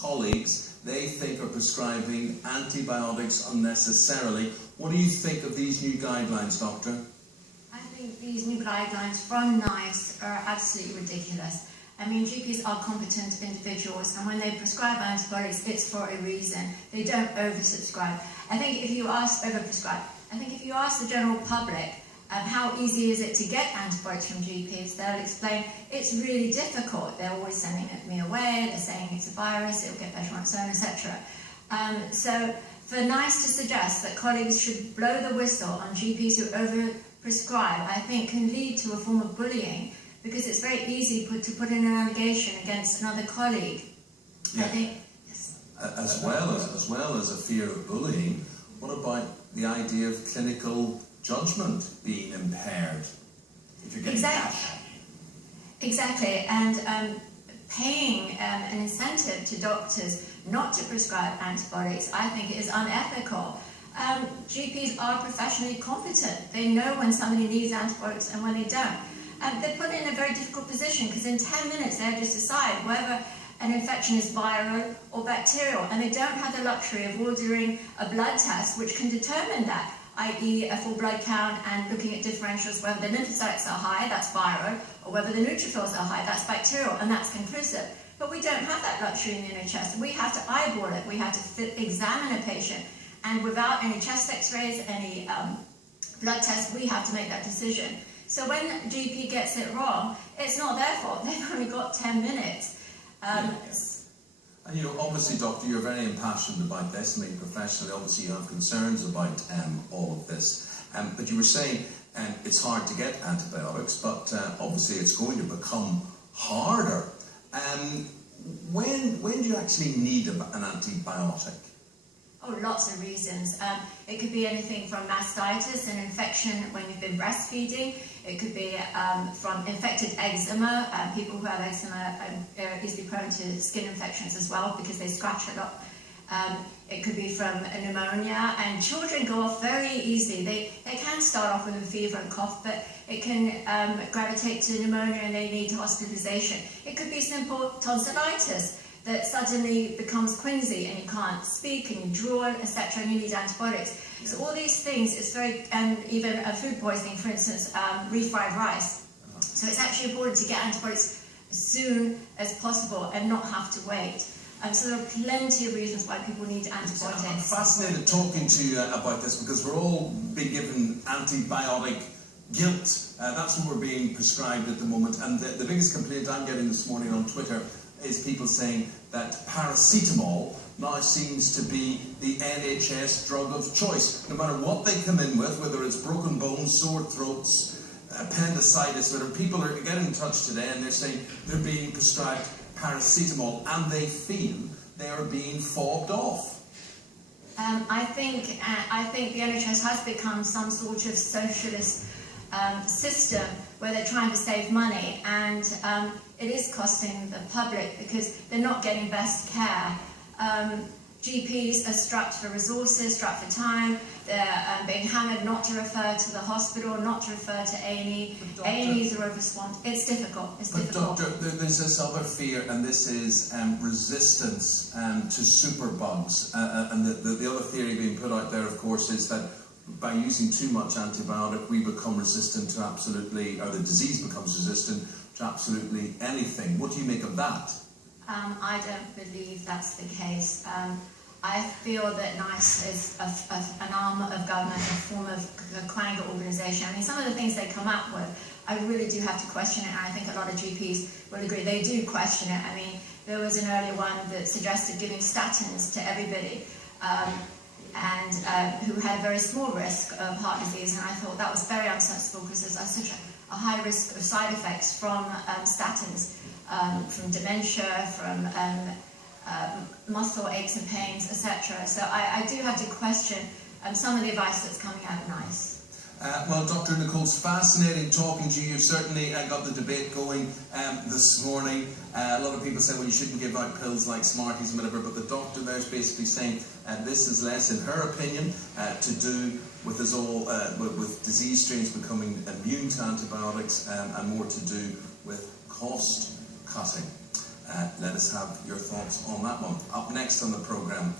colleagues they think are prescribing antibiotics unnecessarily. What do you think of these new guidelines, Doctor? I think these new guidelines from NICE are absolutely ridiculous. I mean, GPs are competent individuals, and when they prescribe antibiotics, it's for a reason. They don't oversubscribe. I think if you ask the general public how easy is it to get antibiotics from GPs, they'll explain it's really difficult. They're always sending me away. They're saying it's a virus, it'll get better on its own, etc. So for NICE to suggest that colleagues should blow the whistle on GPs who overprescribe, I think can lead to a form of bullying, because it's very easy to put in an allegation against another colleague. Yeah. I think, yes. As well as a fear of bullying, what about the idea of clinical judgment being impaired if you're getting cash? Exactly, and paying an incentive to doctors not to prescribe antibiotics, I think, is unethical. GPs are professionally competent. They know when somebody needs antibiotics and when they don't. They're put in a very difficult position, because in 10 minutes they have to decide whether an infection is viral or bacterial, and they don't have the luxury of ordering a blood test which can determine that, i.e. a full blood count and looking at differentials, whether the lymphocytes are high, that's viral, or whether the neutrophils are high, that's bacterial, and that's conclusive. But we don't have that luxury in the NHS. We have to eyeball it, we have to examine a patient, and without any chest x-rays, any blood tests, we have to make that decision. So when GP gets it wrong, it's not their fault. They've only got 10 minutes. Yes. And obviously, Doctor, you're very impassioned about this. I mean, professionally, obviously you have concerns about all of this. But you were saying it's hard to get antibiotics, but obviously it's going to become harder. When do you actually need an antibiotic? Oh, lots of reasons. It could be anything from mastitis, an infection when you've been breastfeeding. It could be from infected eczema. People who have eczema are easily prone to skin infections as well, because they scratch a lot. It could be from a pneumonia, and children go off very easily. They can start off with a fever and cough, but it can gravitate to pneumonia and they need hospitalization. It could be simple tonsillitis that suddenly becomes quinsy and you can't speak and you drool, etc., and you need antibiotics. Yeah. So all these things, it's very, and even a food poisoning, for instance, refried rice. So it's actually important to get antibiotics as soon as possible and not have to wait. So there are plenty of reasons why people need antibiotics. I'm fascinated talking to you about this, because we're all being given antibiotic guilt. That's what we're being prescribed at the moment. And the biggest complaint I'm getting this morning on Twitter is people saying that paracetamol now seems to be the NHS drug of choice. No matter what they come in with, whether it's broken bones, sore throats, appendicitis, whatever, people are getting in touch today and they're saying they're being prescribed paracetamol and they feel they are being fobbed off. I think the NHS has become some sort of socialist system where they're trying to save money, and it is costing the public because they're not getting best care. GPs are strapped for resources, strapped for time. They're being hammered not to refer to the hospital, not to refer to A&E. A&Es are overswamped. It's difficult. But Doctor, there's this other fear, and this is resistance to superbugs. And the other theory being put out there, of course, is that by using too much antibiotic, we become resistant to absolutely, or the disease becomes resistant to absolutely anything. What do you make of that? I don't believe that's the case. I feel that NICE is an arm of government, a form of a quangle organisation. I mean, some of the things they come up with, I really do have to question it, and I think a lot of GPs will agree. They do question it. I mean, there was an earlier one that suggested giving statins to everybody, who had a very small risk of heart disease, and I thought that was very unsensible, because there's such a high risk of side effects from statins, from dementia, from muscle aches and pains, etc. So I do have to question some of the advice that's coming out of NICE. Well, Dr. Nicole, it's fascinating talking to you. You've certainly got the debate going this morning. A lot of people say, well, you shouldn't give out pills like Smarties and whatever, but the doctor there is basically saying this is less, in her opinion, to do with us all, with disease strains becoming immune to antibiotics, and more to do with cost cutting. Let us have your thoughts on that one. Up next on the programme,